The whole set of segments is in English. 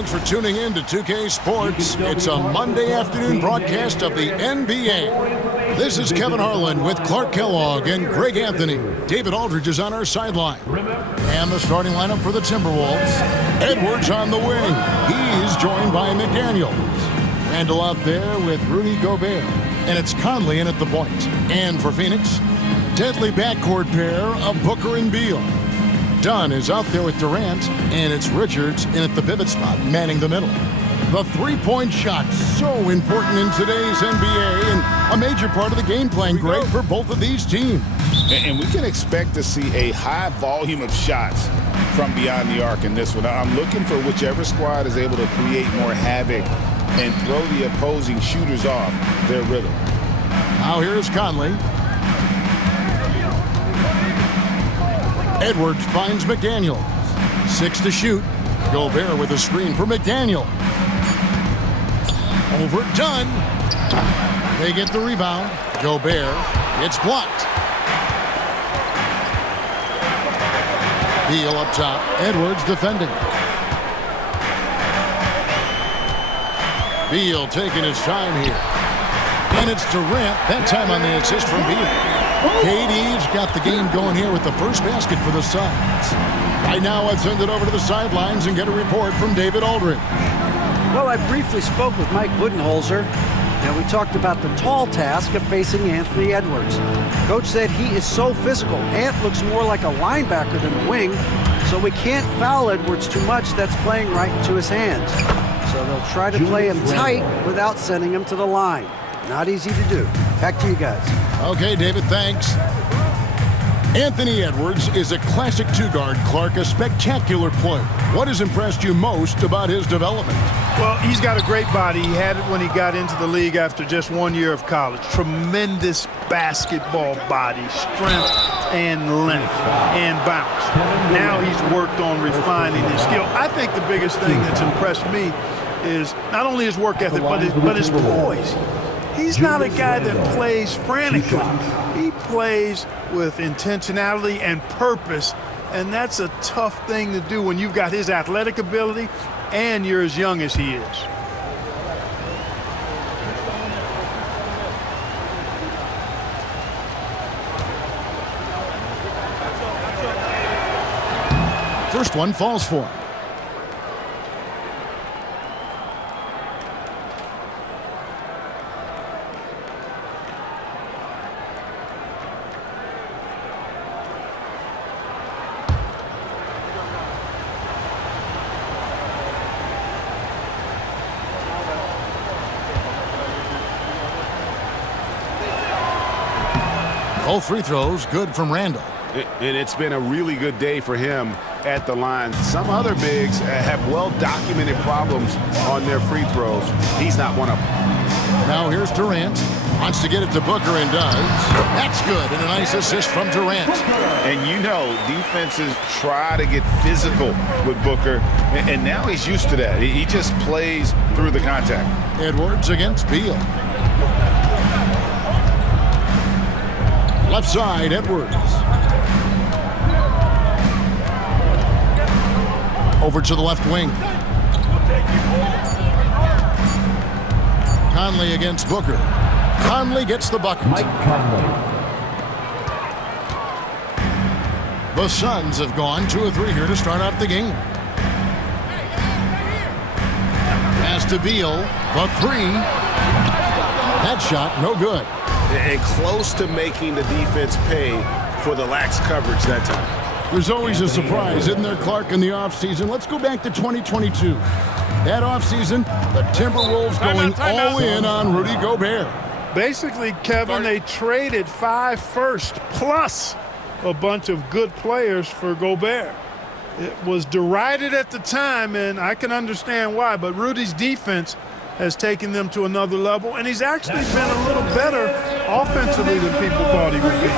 Thanks for tuning in to 2K Sports. It's a Monday afternoon broadcast of the NBA. This is Kevin Harlan with Clark Kellogg and Greg Anthony. David Aldridge is on our sideline. And the starting lineup for the Timberwolves. Edwards on the wing. He's joined by McDaniels. Randall out there with Rudy Gobert. And it's Conley in at the point. And for Phoenix, deadly backcourt pair of Booker and Beal. Dunn is out there with Durant, and it's Richards in at the pivot spot, manning the middle. The three-point shot, so important in today's NBA, and a major part of the game plan, Greg, for both of these teams. And we can expect to see a high volume of shots from beyond the arc in this one. I'm looking for whichever squad is able to create more havoc and throw the opposing shooters off their rhythm. Now here's Conley. Edwards finds McDaniels. 6 to shoot. Gobert with a screen for McDaniel. Over Dunn. They get the rebound. Gobert. It's blocked. Beal up top. Edwards defending. Beal taking his time here. And it's Durant, that time on the assist from Beal. KD's got the game going here with the first basket for the Suns. Right now, let's send it over to the sidelines and get a report from David Aldridge. Well, I briefly spoke with Mike Budenholzer, and we talked about the tall task of facing Anthony Edwards. Coach said he is so physical. Ant looks more like a linebacker than a wing, so we can't foul Edwards too much. That's playing right into his hands. So they'll try to play him tight without sending him to the line. Not easy to do. Back to you guys. Okay, David, thanks. Anthony Edwards is a classic two-guard, Clark, a spectacular player. What has impressed you most about his development? Well, he's got a great body. He had it when he got into the league after just 1 year of college. Tremendous basketball body, strength and length and bounce. Now he's worked on refining his skill. I think the biggest thing that's impressed me is not only his work ethic, but his poise. He's not a guy that plays frantically. He plays with intentionality and purpose, and that's a tough thing to do when you've got his athletic ability and you're as young as he is. First one falls for him. Both free throws good from Randall. And it's been a really good day for him at the line. Some other bigs have well-documented problems on their free throws. He's not one of them. Now here's Durant. Wants to get it to Booker and does. That's good, and a nice assist from Durant. And you know, defenses try to get physical with Booker, and now he's used to that. He just plays through the contact. Edwards against Beal. Left side, Edwards. Over to the left wing. Conley against Booker. Conley gets the bucket. The Suns have gone 2 of 3 here to start out the game. Pass to Beal. The 3. That shot, no good. And close to making the defense pay for the lax coverage that time. There's always a surprise, isn't there, Clark, in the offseason? Let's go back to 2022. That offseason, the Timberwolves going all in on Rudy Gobert. Basically, Kevin, they traded 5 firsts plus a bunch of good players for Gobert. It was derided at the time, and I can understand why, but Rudy's defense has taken them to another level, and he's actually been a little better offensively than people thought he would be.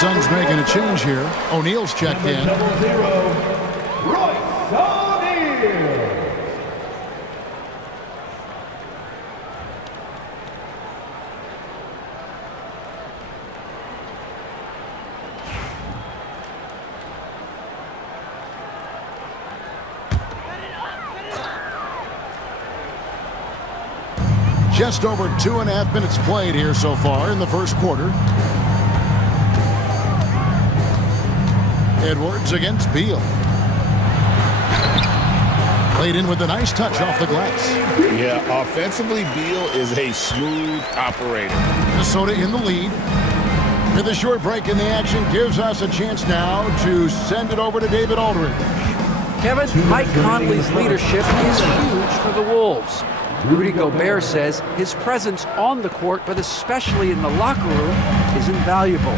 Suns making a change here. O'Neal's checked in. Just over 2.5 minutes played here so far in the first quarter. Edwards against Beal. Played in with a nice touch off the glass. Yeah, offensively, Beal is a smooth operator. Minnesota in the lead. With a short break in the action, gives us a chance now to send it over to David Aldridge. Kevin, Mike Conley's leadership is huge for the Wolves. Rudy Gobert says his presence on the court, but especially in the locker room, is invaluable.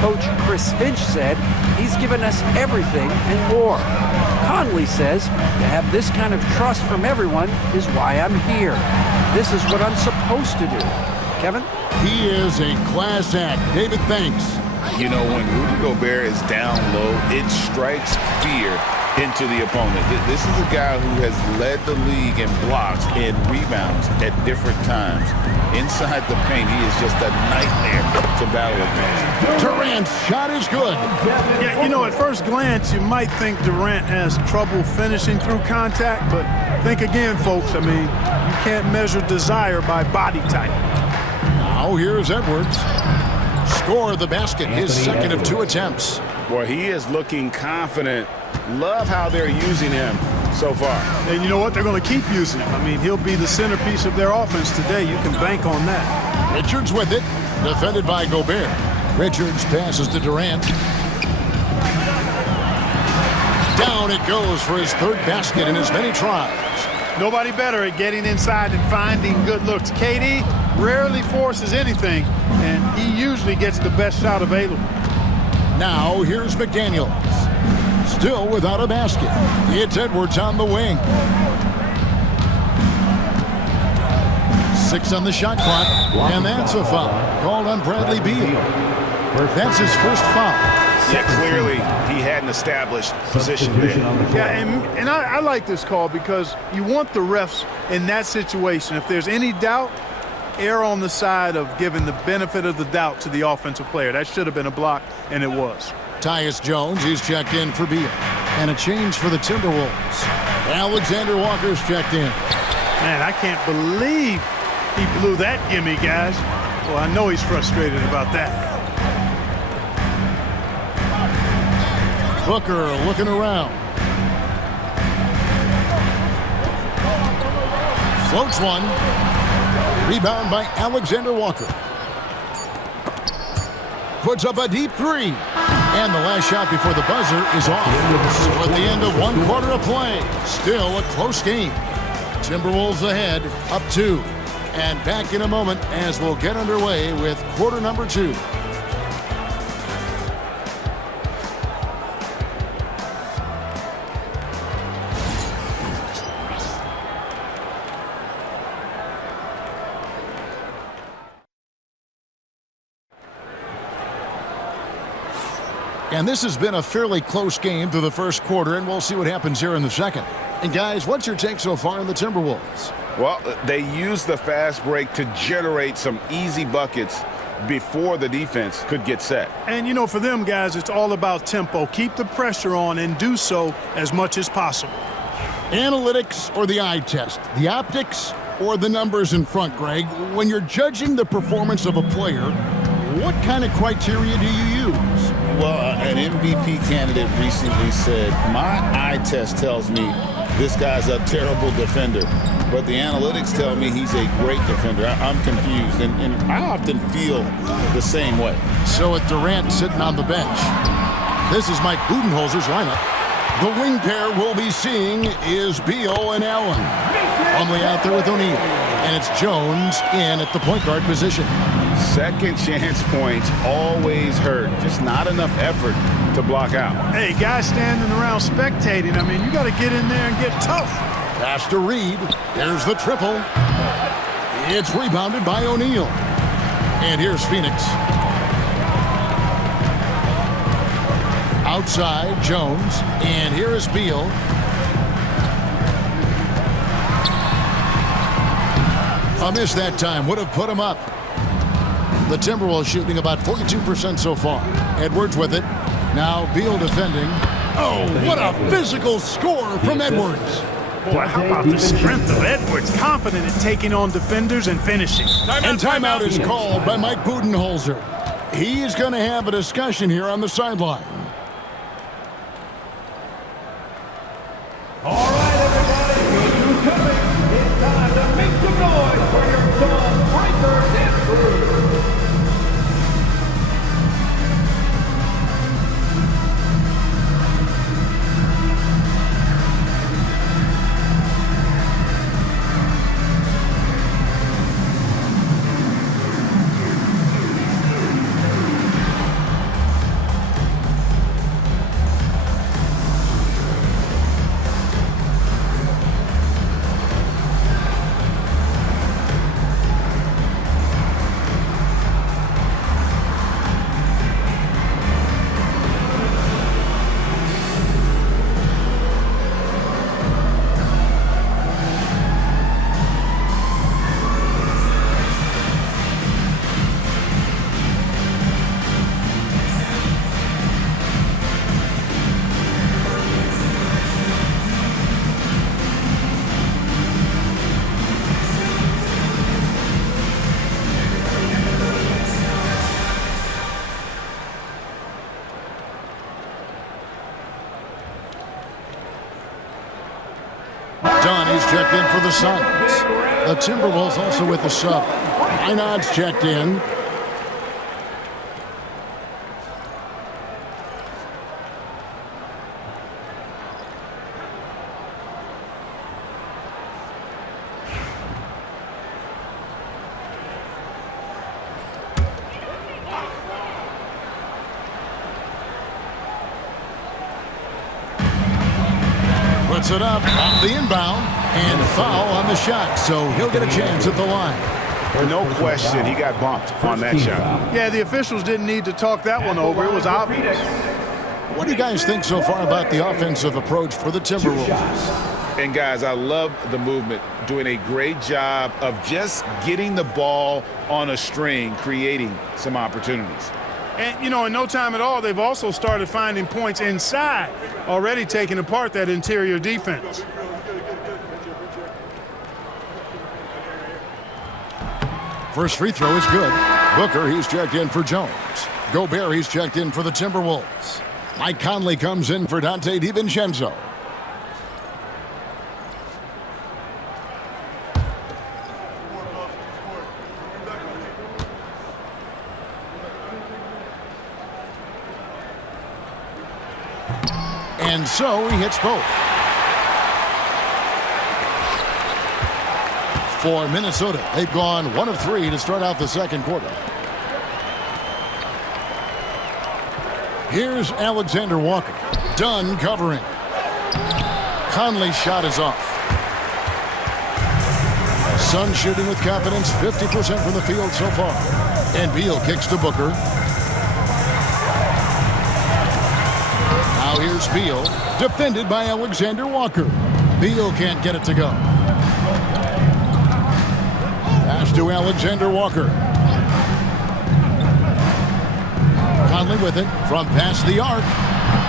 Coach Chris Finch said he's given us everything and more. Conley says to have this kind of trust from everyone is why I'm here. This is what I'm supposed to do. Kevin? He is a class act. David, thanks. You know, when Rudy Gobert is down low, it strikes fear into the opponent. This is a guy who has led the league in blocks and rebounds at different times. Inside the paint, he is just a nightmare to battle against. Durant's shot is good. Yeah, you know, at first glance, you might think Durant has trouble finishing through contact, but think again, folks. I mean, you can't measure desire by body type. Now here's Edwards. Score the basket, his second of 2 attempts. Boy, he is looking confident. Love how they're using him so far. And you know what? They're going to keep using him. I mean, he'll be the centerpiece of their offense today. You can bank on that. Richards with it, defended by Gobert. Richards passes to Durant. Down it goes for his third basket in as many tries. Nobody better at getting inside and finding good looks. KD rarely forces anything, and he usually gets the best shot available. Now here's McDaniels. Still without a basket. It's Edwards on the wing. 6 on the shot clock, and that's a foul called on Bradley Beal. That's his first foul. Yeah, clearly he hadn't established position there. Yeah, and I like this call because you want the refs in that situation. If there's any doubt, err on the side of giving the benefit of the doubt to the offensive player. That should have been a block, and it was. Tyus Jones is checked in for Beal. And a change for the Timberwolves. Alexander Walker's checked in. Man, I can't believe he blew that gimme, guys. Well, I know he's frustrated about that. Booker looking around. Floats one. Rebound by Alexander Walker. Puts up a deep 3. And the last shot before the buzzer is off. So at the end of 1 quarter of play, still a close game. Timberwolves ahead, up 2. And back in a moment as we'll get underway with quarter number 2. And this has been a fairly close game through the first quarter, and we'll see what happens here in the second. And guys, what's your take so far on the Timberwolves? Well, they used the fast break to generate some easy buckets before the defense could get set. And, you know, for them, guys, it's all about tempo. Keep the pressure on and do so as much as possible. Analytics or the eye test? The optics or the numbers in front, Greg? When you're judging the performance of a player, what kind of criteria do you use? Well, an MVP candidate recently said, my eye test tells me this guy's a terrible defender, but the analytics tell me he's a great defender. I'm confused, and I often feel the same way. So with Durant sitting on the bench, this is Mike Budenholzer's lineup. The wing pair we'll be seeing is Beal and Allen. Plumlee out there with O'Neal, and it's Jones in at the point guard position. Second chance points always hurt. Just not enough effort to block out. Hey, guys standing around spectating, I mean, you got to get in there and get tough. Pass to Reed. There's the triple. It's rebounded by O'Neal. And here's Phoenix. Outside, Jones. And here is Beal. A miss that time would have put him up. The Timberwolves shooting about 42% so far. Edwards with it. Now Beal defending. Oh, what a physical score from Edwards. Boy, how about the strength of Edwards? Confident in taking on defenders and finishing. And timeout is called by Mike Budenholzer. He's going to have a discussion here on the sideline. All right, everybody, who's coming? It's time to make some noise for your song breakers and crew. He's checked in for the Suns. The Timberwolves also with the sub. Einard's checked in. Puts it up off the inbound and foul on the shot, so he'll get a chance at the line. No question, he got bumped on that shot. Yeah, the officials didn't need to talk that one over. It was obvious. What do you guys think so far about the offensive approach for the Timberwolves? And guys, I love the movement, doing a great job of just getting the ball on a string, creating some opportunities. And, you know, in no time at all, they've also started finding points inside, already taking apart that interior defense. First free throw is good. Booker, he's checked in for Jones. Gobert, he's checked in for the Timberwolves. Mike Conley comes in for Dante DiVincenzo. And so he hits both. For Minnesota, they've gone 1 of 3 to start out the second quarter. Here's Alexander Walker. Dunn covering. Conley's shot is off. Suns shooting with confidence, 50% from the field so far. And Beal kicks to Booker. Now here's Beal, defended by Alexander Walker. Beal can't get it to go. Pass to Alexander Walker. Conley with it from past the arc.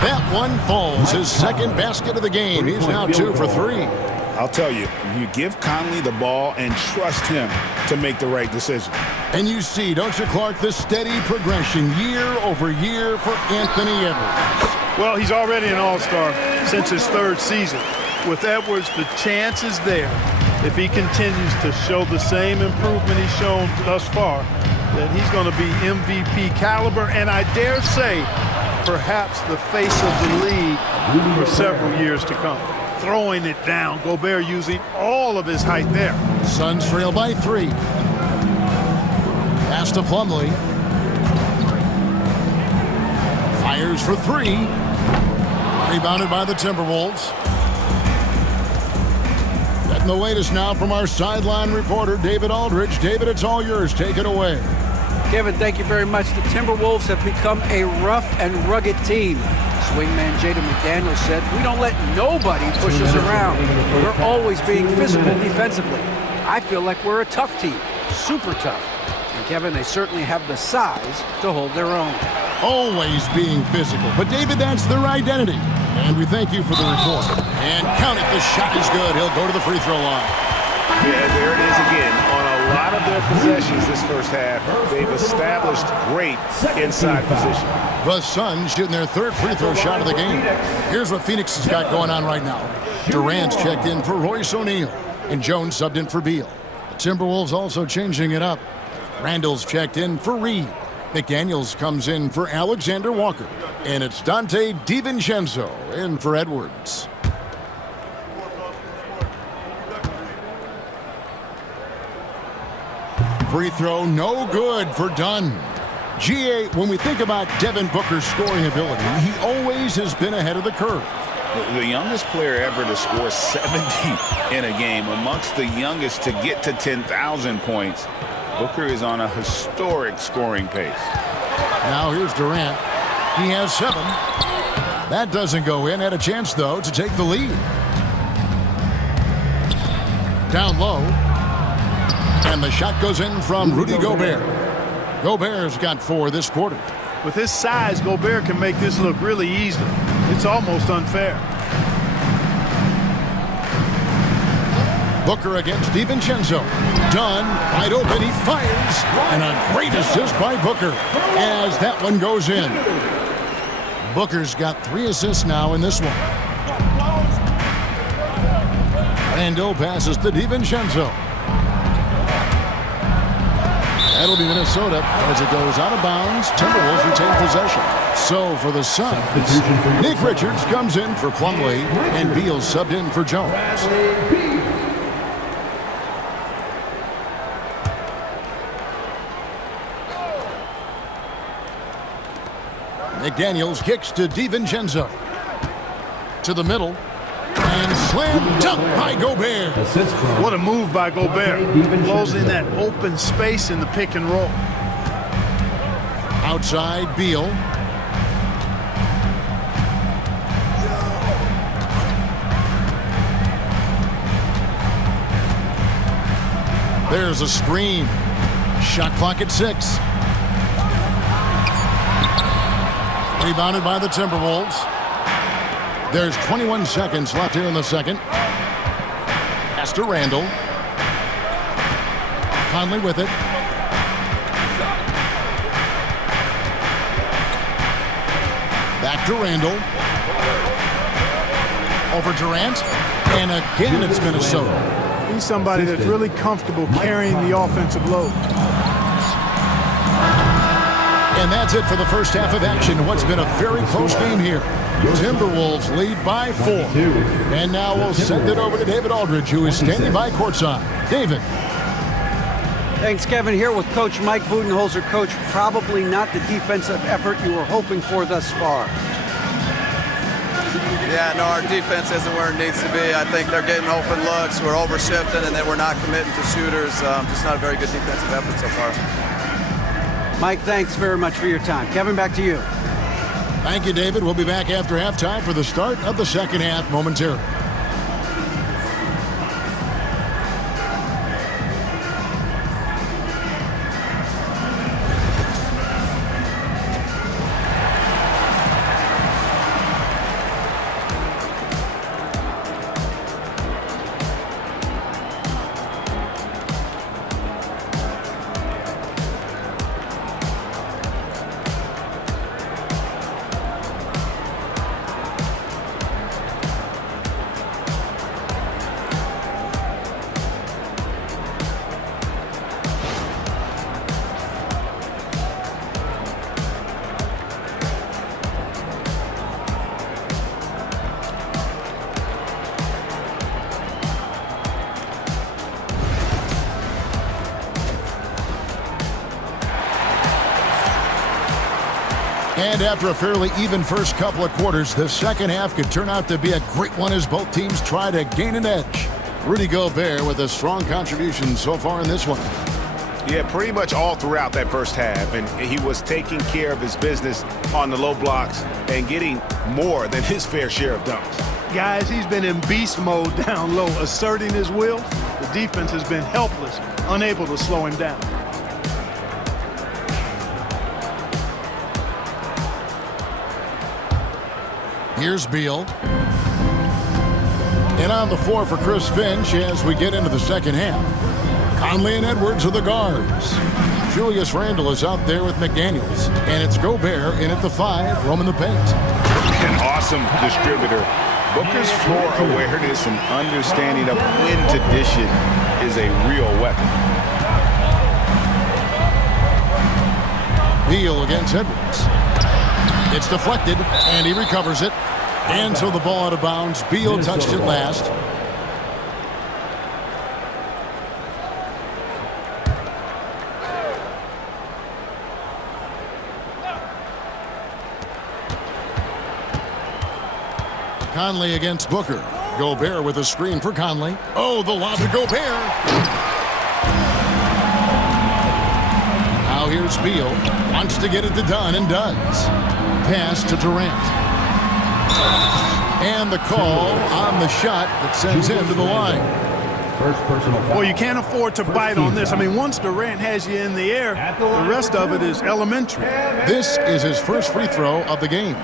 That one falls. His second basket of the game. He's now 2 for 3. I'll tell you, you give Conley the ball and trust him to make the right decision. And you see, don't you, Clark, the steady progression year over year for Anthony Edwards. Well, he's already an all-star since his 3rd season. With Edwards, the chance is there, if he continues to show the same improvement he's shown thus far, that he's going to be MVP caliber, and I dare say, perhaps the face of the league for several years to come. Throwing it down, Gobert using all of his height there. Suns trail by 3. Pass to Plumlee. Fires for 3. Rebounded by the Timberwolves. Getting the latest now from our sideline reporter, David Aldridge. David, it's all yours. Take it away. Kevin, thank you very much. The Timberwolves have become a rough and rugged team. Wingman Jaden McDaniels said, "We don't let nobody push us around. We're always being physical defensively. I feel like we're a tough team, super tough." And Kevin, they certainly have the size to hold their own. Always being physical. But David, that's their identity. And we thank you for the report. And count it, the shot is good. He'll go to the free throw line. Yeah, there it is again. On a lot of their possessions this first half, they've established great inside position. The Suns shooting their third free throw shot of the game. Here's what Phoenix has got going on right now. Durant's checked in for Royce O'Neal, and Jones subbed in for Beal. The Timberwolves also changing it up. Randall's checked in for Reed. McDaniels comes in for Alexander Walker. And it's Dante DiVincenzo in for Edwards. Free throw no good for Dunn. GA, when we think about Devin Booker's scoring ability, he always has been ahead of the curve. The youngest player ever to score 70 in a game, amongst the youngest to get to 10,000 points. Booker is on a historic scoring pace. Now here's Durant. He has 7. That doesn't go in. Had a chance, though, to take the lead. Down low. And the shot goes in from Rudy Gobert. Gobert's got 4 this quarter. With his size, Gobert can make this look really easy. It's almost unfair. Booker against DiVincenzo. Dunn, wide open, he fires. And a great assist by Booker as that one goes in. Booker's got 3 assists now in this one. Randall passes to DiVincenzo. That'll be Minnesota as it goes out of bounds. Timberwolves retain possession. So for the Suns, Nick Richards comes in for Plumlee, and Beal subbed in for Jones. McDaniels kicks to DiVincenzo. To the middle. And slam dunk by Gobert. What a move by Gobert. Closing that open space in the pick and roll. Outside, Beal. There's a screen. Shot clock at 6. Rebounded by the Timberwolves. There's 21 seconds left here in the second. Pass to Randall. Conley with it. Back to Randall. Over Durant. And again, it's Minnesota. He's somebody that's really comfortable carrying the offensive load. And that's it for the first half of action. What's been a very close game here. Timberwolves lead by 4. And now we'll send it over to David Aldridge, who is standing by courtside. David. Thanks, Kevin. Here with Coach Mike Budenholzer. Coach, probably not the defensive effort you were hoping for thus far. Yeah, no, our defense isn't where it needs to be. I think they're getting open looks. We're over-shifting, and then we're not committing to shooters. Just not a very good defensive effort so far. Mike, thanks very much for your time. Kevin, back to you. Thank you, David. We'll be back after halftime for the start of the second half momentarily. And after a fairly even first couple of quarters, the second half could turn out to be a great one as both teams try to gain an edge. Rudy Gobert with a strong contribution so far in this one. Yeah, pretty much all throughout that first half, and he was taking care of his business on the low blocks and getting more than his fair share of dunks. Guys, he's been in beast mode down low, asserting his will. The defense has been helpless, unable to slow him down. Here's Beal. And on the floor for Chris Finch as we get into the second half. Conley and Edwards are the guards. Julius Randle is out there with McDaniels. And it's Gobert in at the 5, roaming the paint. An awesome distributor. Booker's floor awareness and understanding of when to dish it is a real weapon. Beal against Edwards. It's deflected, and he recovers it. And so the ball out of bounds. Beal touched it last. Conley against Booker. Gobert with a screen for Conley. Oh, the lob to Gobert. Now here's Beal. Wants to get it to Dunn and does. Pass to Durant. And the call on the shot that sends him to the line. First personal foul. Well, you can't afford to bite on this. I mean, once Durant has you in the air, the rest of it is elementary. This is his first free throw of the game.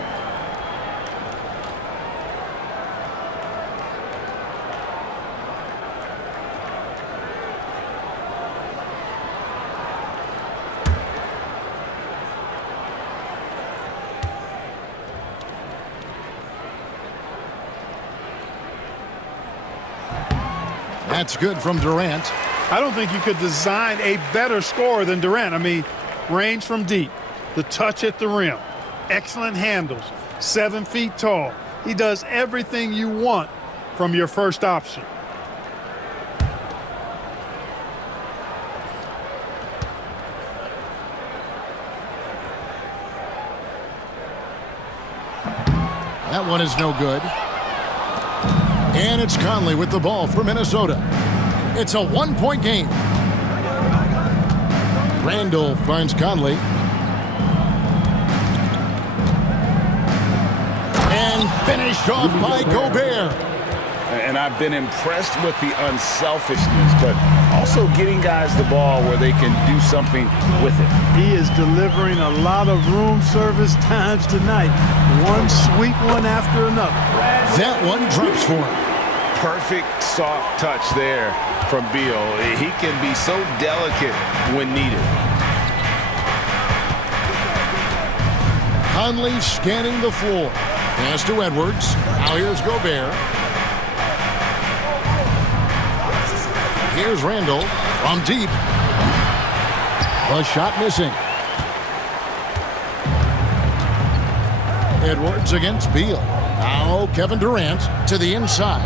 That's good from Durant. I don't think you could design a better scorer than Durant. I mean, range from deep, the touch at the rim, excellent handles, 7 feet tall. He does everything you want from your first option. That one is no good. And it's Conley with the ball for Minnesota. It's a 1-point game. Randle finds Conley. And finished off by Gobert. And I've been impressed with the unselfishness, but also getting guys the ball where they can do something with it. He is delivering a lot of room service times tonight. One sweet one after another. That one drops for him. Perfect soft touch there from Beal. He can be so delicate when needed. Conley scanning the floor. Pass to Edwards. Now here's Gobert. Here's Randle from deep. A shot missing. Edwards against Beal. Now Kevin Durant to the inside.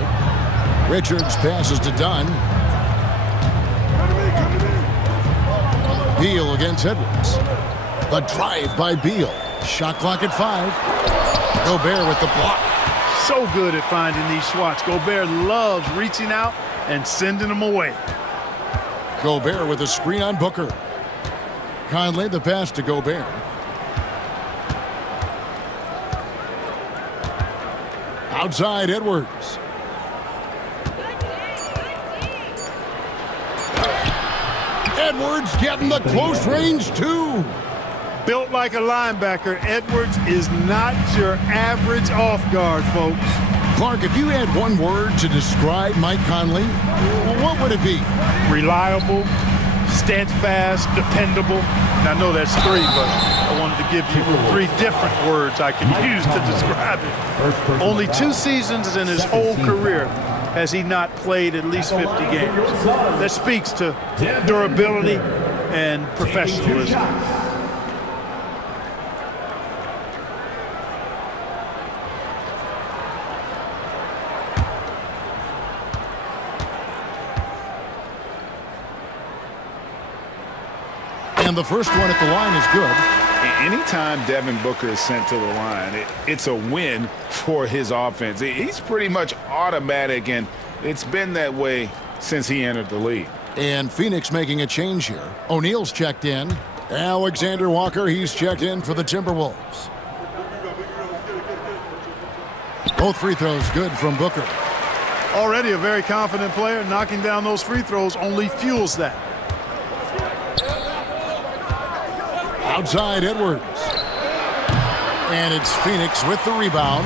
Richards passes to Dunn. Beal against Edwards. The drive by Beal. Shot clock at 5. Gobert with the block. So good at finding these swats. Gobert loves reaching out and sending them away. Gobert with a screen on Booker. Conley the pass to Gobert. Outside Edwards. Edwards getting the close range too. Built like a linebacker, Edwards is not your average off guard, folks. Clark, if you had one word to describe Mike Conley, what would it be? Reliable, steadfast, dependable. And I know that's 3, but I wanted to give you 3 different words I can use to describe it. Only 2 seasons in his whole career has he not played at least 50 games. That speaks to durability and professionalism. And the first one at the line is good. Anytime Devin Booker is sent to the line, it's a win for his offense. He's pretty much automatic, and it's been that way since he entered the league. And Phoenix making a change here. O'Neal's checked in. Alexander Walker, he's checked in for the Timberwolves. Both free throws good from Booker. Already a very confident player. Knocking down those free throws only fuels that. Outside Edwards. And it's Phoenix with the rebound.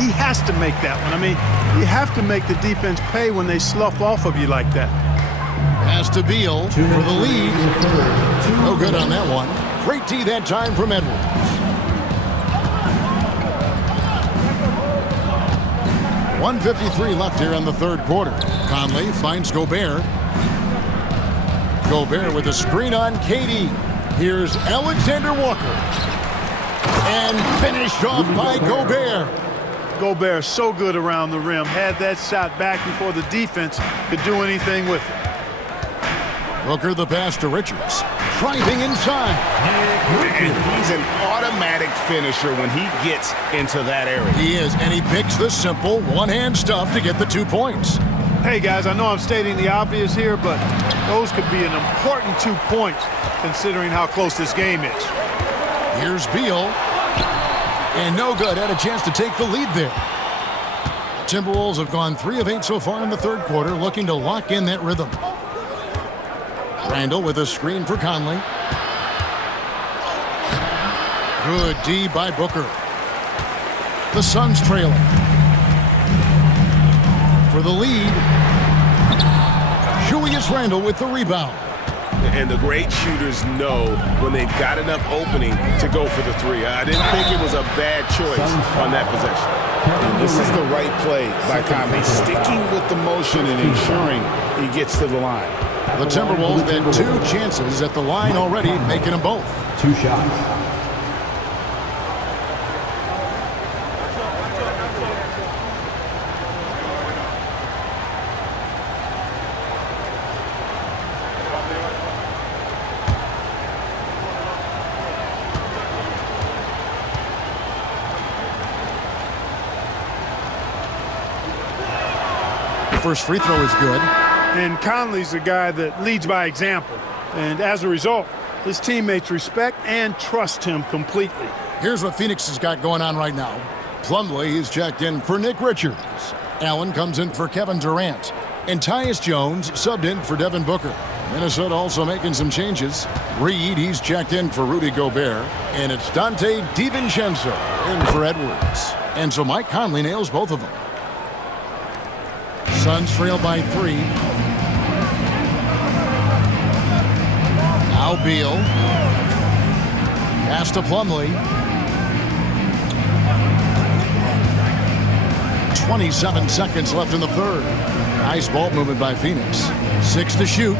He has to make that one. I mean, you have to make the defense pay when they slough off of you like that. Pass to Beal for the lead. No good on that one. Great D that time from Edwards. .153 left here in the third quarter. Conley finds Gobert. Gobert with a screen on KD. Here's Alexander Walker. And finished off by Gobert. Gobert so good around the rim. Had that shot back before the defense could do anything with it. Booker the pass to Richards. Driving inside. And he's an automatic finisher when he gets into that area. He is, and he picks the simple one-hand stuff to get the 2 points. Hey, guys, I know I'm stating the obvious here, but those could be an important 2 points considering how close this game is. Here's Beal. And no good. Had a chance to take the lead there. The Timberwolves have gone 3 of 8 so far in the third quarter, looking to lock in that rhythm. Randall with a screen for Conley. Good D by Booker. The Suns trailing. For the lead, Julius Randle with the rebound. And the great shooters know when they've got enough opening to go for the three. I didn't think it was a bad choice on that possession. And this is the right play by Conley, sticking with the motion and ensuring he gets to the line. The Timberwolves had 2 chances at the line already, making them both. 2 shots. First free throw is good. And Conley's a guy that leads by example. And as a result, his teammates respect and trust him completely. Here's what Phoenix has got going on right now. Plumlee is checked in for Nick Richards. Allen comes in for Kevin Durant. And Tyus Jones subbed in for Devin Booker. Minnesota also making some changes. Reed, he's checked in for Rudy Gobert. And it's Dante DiVincenzo in for Edwards. And so Mike Conley nails both of them. Suns trail by 3. Now Beal. Pass to Plumlee. 27 seconds left in the third. Nice ball movement by Phoenix. 6 to shoot.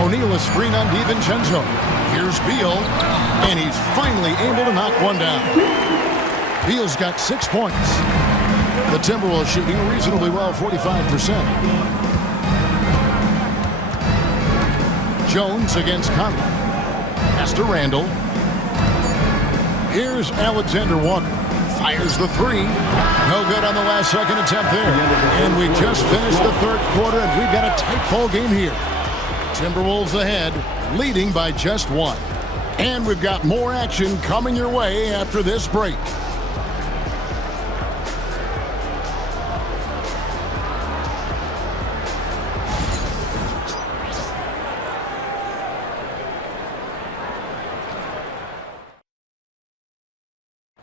O'Neal a screen on DiVincenzo. Here's Beal. And he's finally able to knock one down. Beal's got 6 points. The Timberwolves shooting reasonably well, 45%. Jones against Conley. Pass to Randall. Here's Alexander Walker. Fires the 3. No good on the last second attempt there. And we just finished the third quarter, and we've got a tight ball game here. Timberwolves ahead, leading by just 1. And we've got more action coming your way after this break.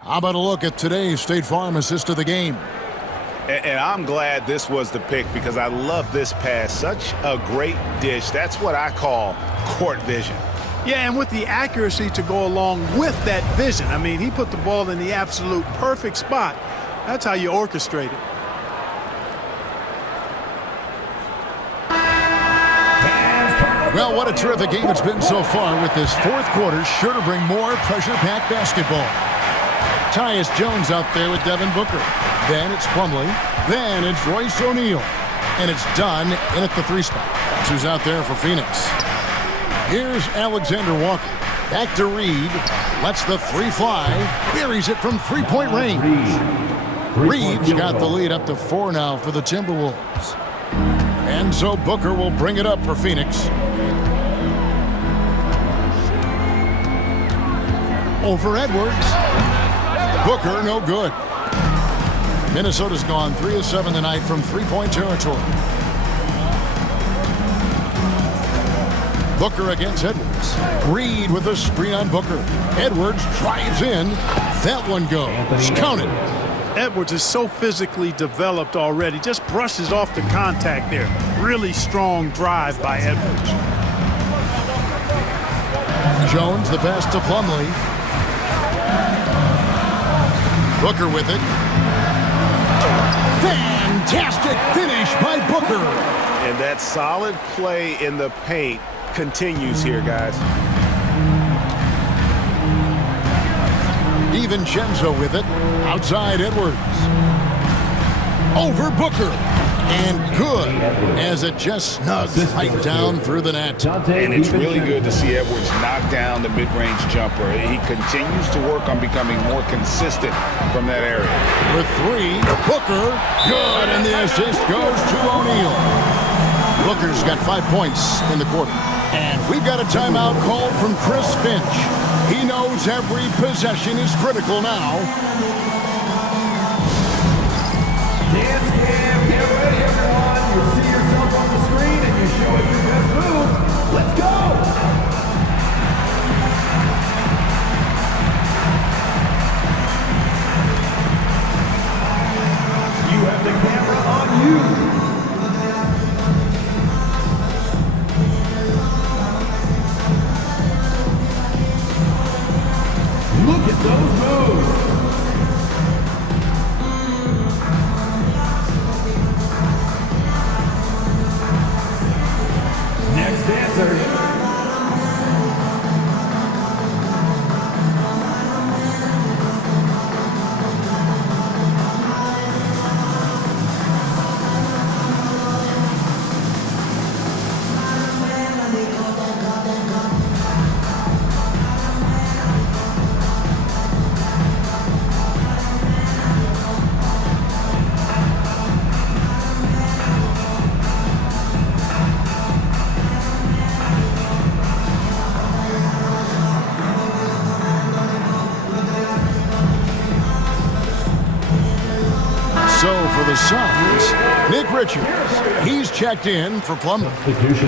How about a look at today's State Farm assist of the game? And I'm glad this was the pick because I love this pass. Such a great dish. That's what I call court vision. Yeah, and with the accuracy to go along with that vision. I mean, he put the ball in the absolute perfect spot. That's how you orchestrate it. Well, what a terrific game it's been so far, with this fourth quarter sure to bring more pressure-packed basketball. Tyus Jones out there with Devin Booker. Then it's Plumlee. Then it's Royce O'Neal. And it's done in at the 3 spot. That's who's out there for Phoenix. Here's Alexander Walker. Back to Reed. Lets the 3 fly. Buries it from 3-point range. Reed's got the lead up to 4 now for the Timberwolves. And so Booker will bring it up for Phoenix. Over Edwards. Booker, no good. Minnesota's gone 3 of 7 tonight from three-point territory. Booker against Edwards. Reed with a screen on Booker. Edwards drives in. That one goes. Counted. Edwards is so physically developed already. Just brushes off the contact there. Really strong drive by Edwards. Jones, the pass to Plumlee. Booker with it. Fantastic finish by Booker. And that solid play in the paint continues here, guys. DiVincenzo with it. Outside Edwards. Over Booker. And good as it just snugs right down through the net. And it's really good to see Edwards knock down the mid-range jumper. He continues to work on becoming more consistent from that area. With 3, Booker, good, and the assist goes to O'Neal. Booker's got 5 points in the quarter. And we've got a timeout called from Chris Finch. He knows every possession is critical now. Dance cam, get ready everyone. You see yourself on the screen and you show it your best move. Let's go! You have the camera on you. Look at those moves. Next dancer. So for the Suns, Nick Richards, he's checked in for Plumlee.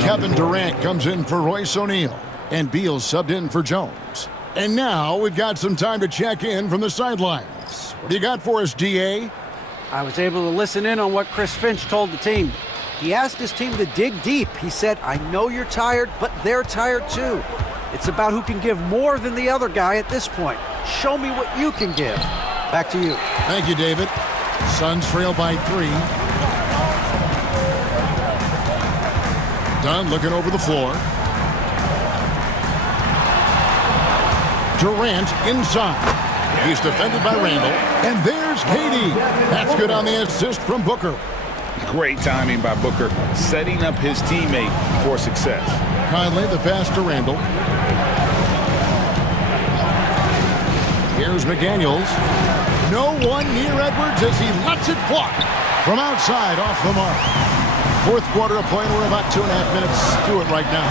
Kevin Durant comes in for Royce O'Neal. And Beal subbed in for Jones. And now we've got some time to check in from the sidelines. What do you got for us, DA? I was able to listen in on what Chris Finch told the team. He asked his team to dig deep. He said, I know you're tired, but they're tired too. It's about who can give more than the other guy at this point. Show me what you can give. Back to you. Thank you, David. Suns trail by 3. Dunn looking over the floor. Durant inside. He's defended by Randall. And there's Katie. That's good on the assist from Booker. Great timing by Booker, setting up his teammate for success. Conley, the pass to Randall. Here's McDaniels. No one near Edwards as he lets it fly from outside off the mark. Fourth quarter of play, we're about 2.5 minutes through it right now.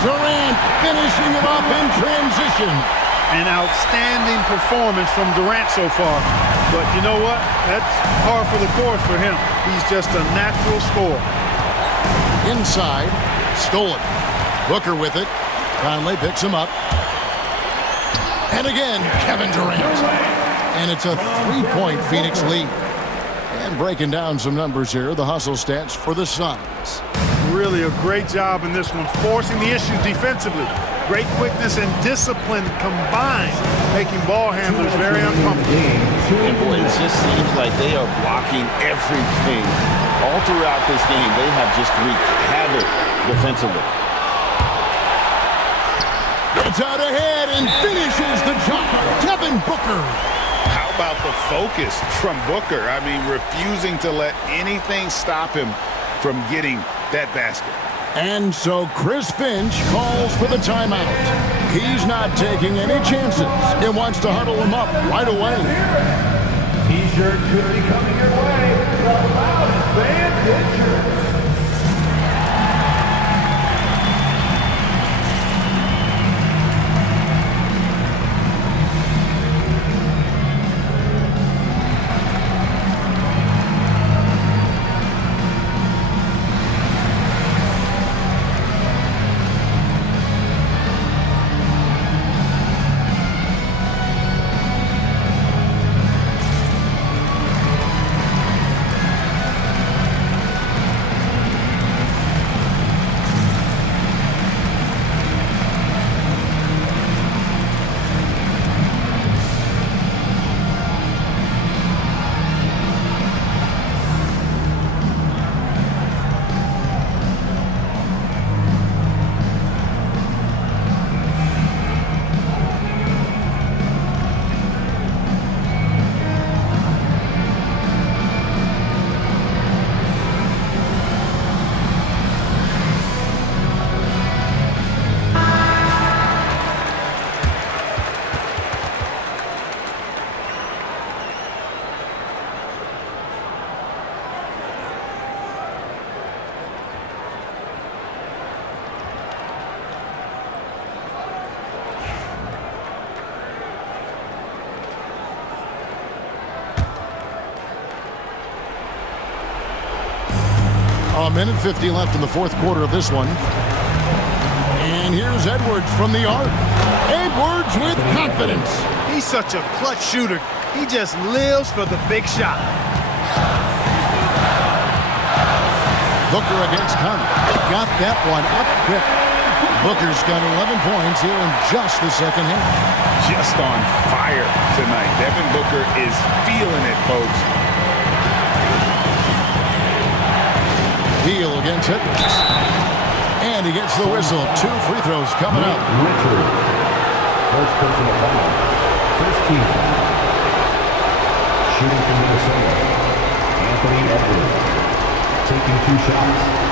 Durant finishing it off in transition. An outstanding performance from Durant so far. But you know what? That's par for the course for him. He's just a natural scorer. Inside, stolen. Booker with it. Conley picks him up. And again, Kevin Durant. And it's a 3-point Phoenix lead. And breaking down some numbers here, the hustle stats for the Suns. Really a great job in this one, forcing the issue defensively. Great quickness and discipline combined, making ball handlers very uncomfortable. And boy, it just seems like they are blocking everything. All throughout this game, they have just wreaked havoc defensively. Gets out ahead and finishes the job. Devin Booker. How about the focus from Booker? I mean, refusing to let anything stop him from getting that basket. And so Chris Finch calls for the timeout. He's not taking any chances and wants to huddle him up right away. T-shirt could be coming your way. The loudest fans get shirts. A minute 50 left in the fourth quarter of this one. And here's Edwards from the arc. Edwards with confidence. He's such a clutch shooter. He just lives for the big shot. Booker against Conley. Got that one up quick. Booker's got 11 points here in just the second half. Just on fire tonight. Devin Booker is feeling it, folks. Beal against Edwards. And he gets the whistle. 2 free throws coming up. Richard. First personal foul. First team foul. Shooting from Minnesota. Anthony Edwards. Taking 2 shots.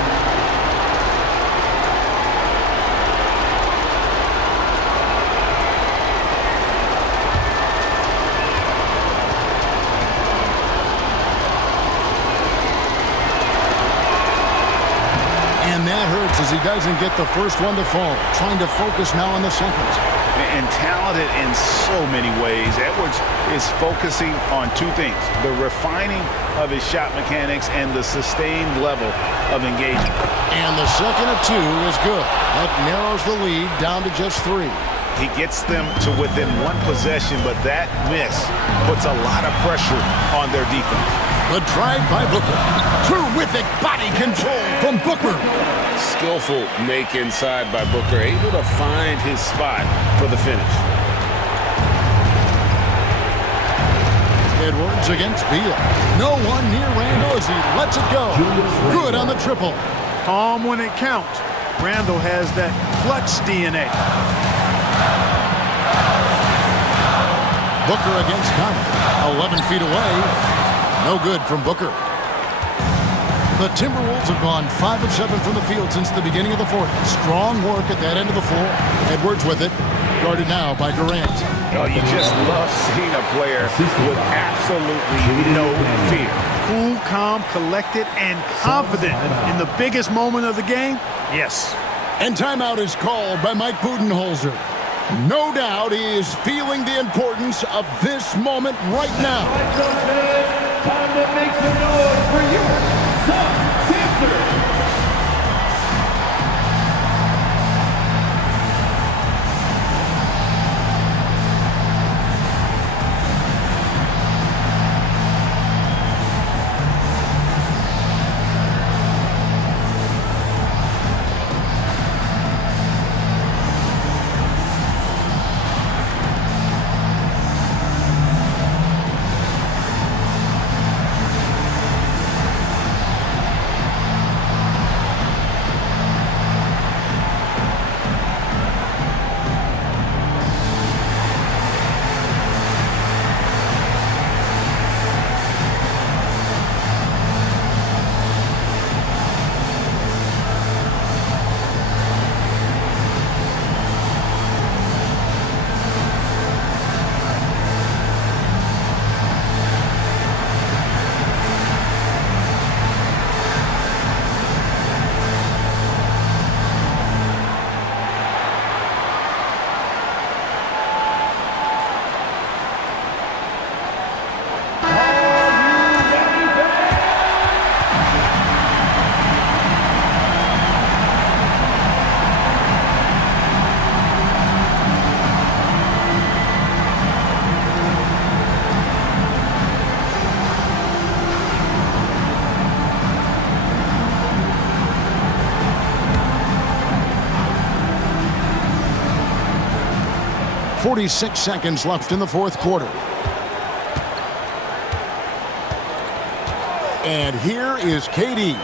And that hurts as he doesn't get the first one to fall. Trying to focus now on the second. And talented in so many ways. Edwards is focusing on 2 things. The refining of his shot mechanics and the sustained level of engagement. And the second of 2 is good. That narrows the lead down to just 3. He gets them to within 1 possession, but that miss puts a lot of pressure on their defense. The drive by Booker. Terrific body control from Booker. Skillful make inside by Booker, able to find his spot for the finish. Edwards against Beal. No one near Randall as he lets it go. Good on the triple. Calm when it counts. Randall has that clutch DNA. Booker against Conley. 11 feet away. No good from Booker. The Timberwolves have gone 5 of 7 from the field since the beginning of the fourth. Strong work at that end of the floor. Edwards with it. Guarded now by Durant. Oh, you just love seeing a player with absolutely no fear. Cool, calm, collected, and confident in the biggest moment of the game. Yes. And timeout is called by Mike Budenholzer. No doubt he is feeling the importance of this moment right now. Time to make some noise for your son, Dancer. .46 seconds left in the fourth quarter. And here is KD.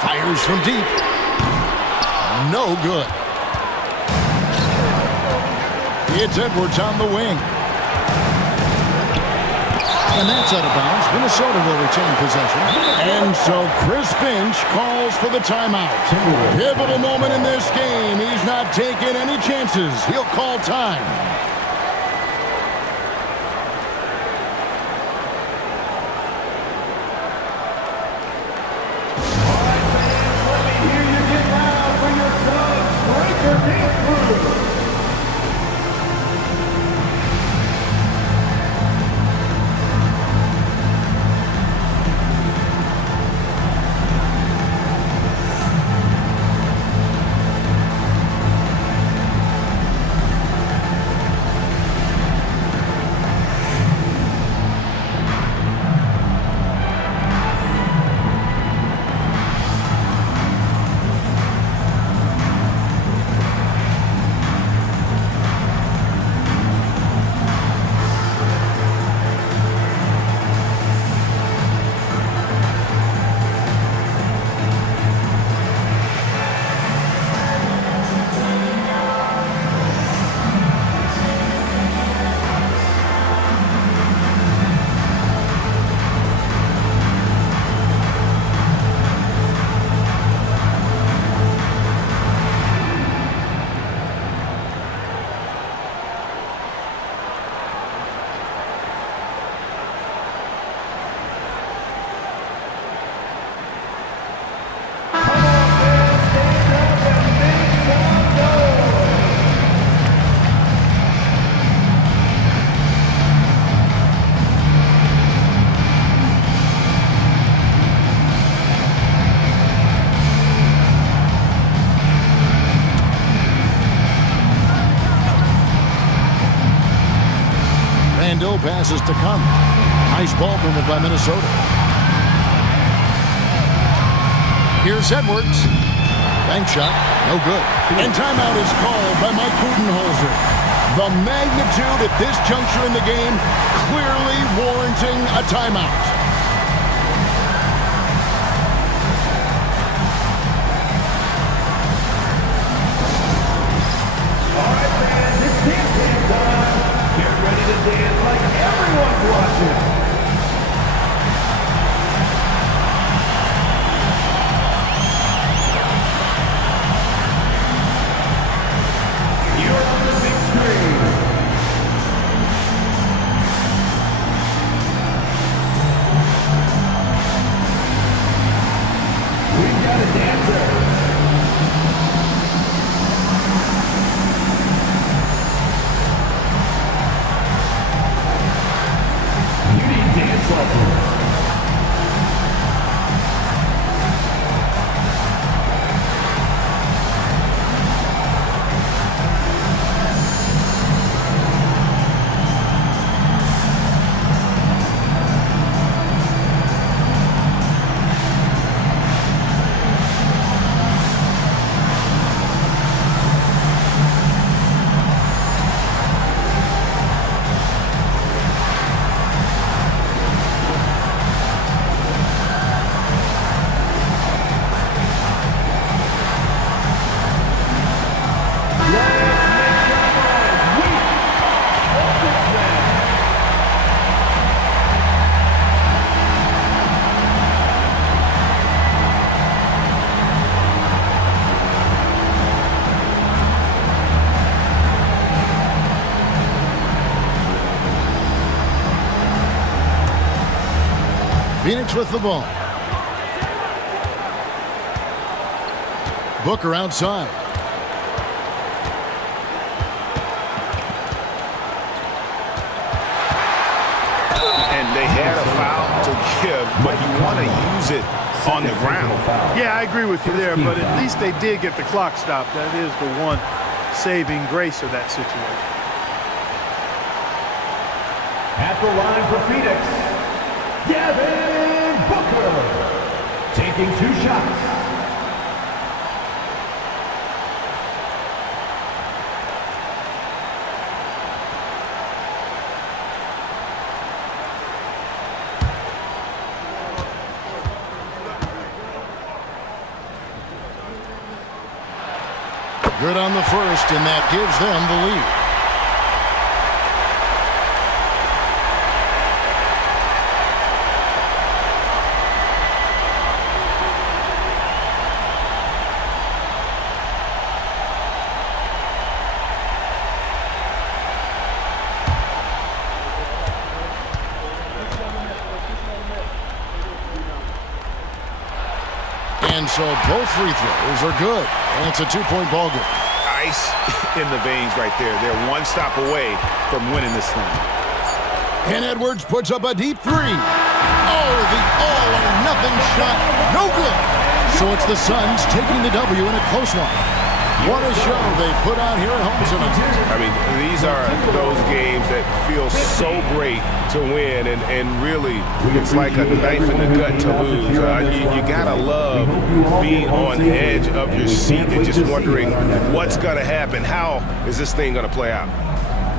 Fires from deep. No good. It's Edwards on the wing. And that's out of bounds. Minnesota will retain possession. And so Chris Finch calls for the timeout. Pivotal moment in this game. He's not taking any chances. He'll call time. Still passes to Conley. Nice ball movement by Minnesota. Here's Edwards. Bank shot, no good. And timeout is called by Mike Budenholzer. The magnitude at this juncture in the game clearly warranting a timeout. All right, fans, it's dance time. Get ready to dance like everyone's watching. Phoenix with the ball. Booker outside. And they had a foul to give, but you want to use it on the ground. Yeah, I agree with you there, but at least they did get the clock stopped. That is the one saving grace of that situation. At the line for Phoenix, Devin Booker, taking 2 shots. Good on the first, and that gives them the lead. And so both free throws are good. And it's a 2-point ball game. Ice in the veins right there. They're one stop away from winning this thing. And Edwards puts up a deep three. Oh, the all-or-nothing shot. No good. So it's the Suns taking the W in a close one. What a show they put on here at home tonight. I mean, these are those games that feel so great to win, and really, it's like a knife in the gut to lose. You gotta love being on the edge of your seat and just wondering what's gonna happen. How is this thing gonna play out?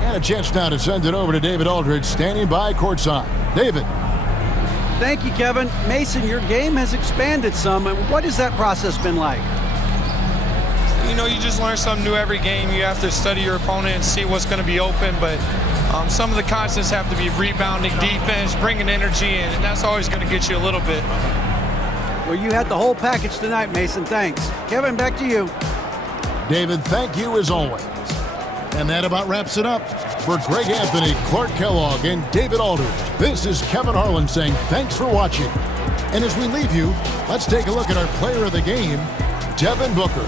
And a chance now to send it over to David Aldridge, standing by courtside. David. Thank you, Kevin. Mason, your game has expanded some. And what has that process been like? You know, you just learn something new every game. You have to study your opponent and see what's going to be open. But some of the constants have to be rebounding, defense, bringing energy, and that's always going to get you a little bit. Well, you had the whole package tonight, Mason. Thanks. Kevin, back to you. David, thank you as always. And that about wraps it up. For Greg Anthony, Clark Kellogg, and David Aldridge, this is Kevin Harlan saying thanks for watching. And as we leave you, let's take a look at our player of the game, Devin Booker.